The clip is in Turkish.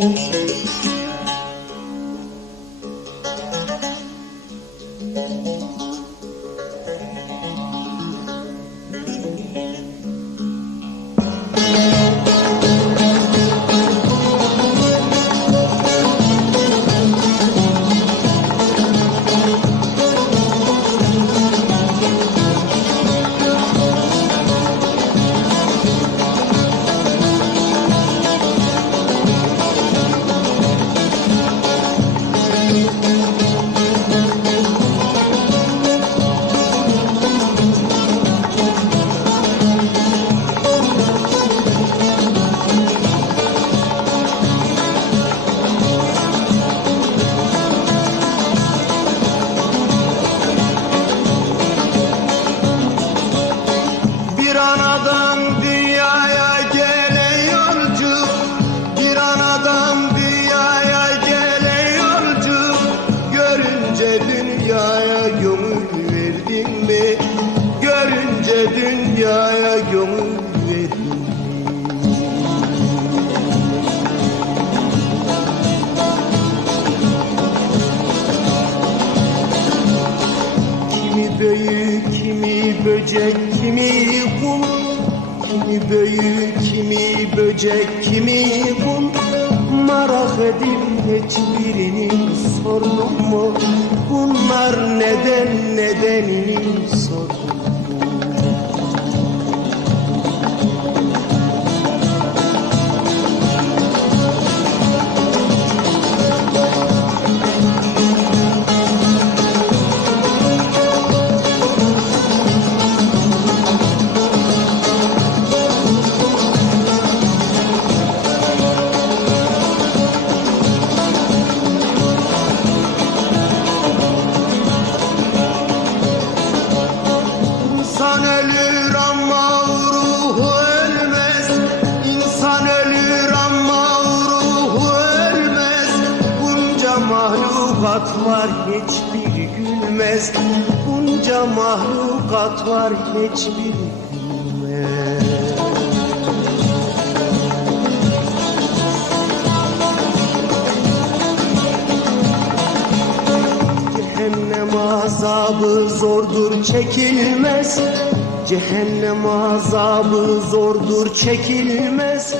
Música gönül? Kimi büyük, kimi böcek, kimi kum Kimi büyük, kimi böcek, kimi kum Merak edip hiçbirini sordum mu? Bunlar neden nedenini sordum mahlukat var hiçbiri gülmez. Bunca mahlukat var hiçbiri gülmez. Cehennem azabı zordur çekilmez. Cehennem azabı zordur çekilmez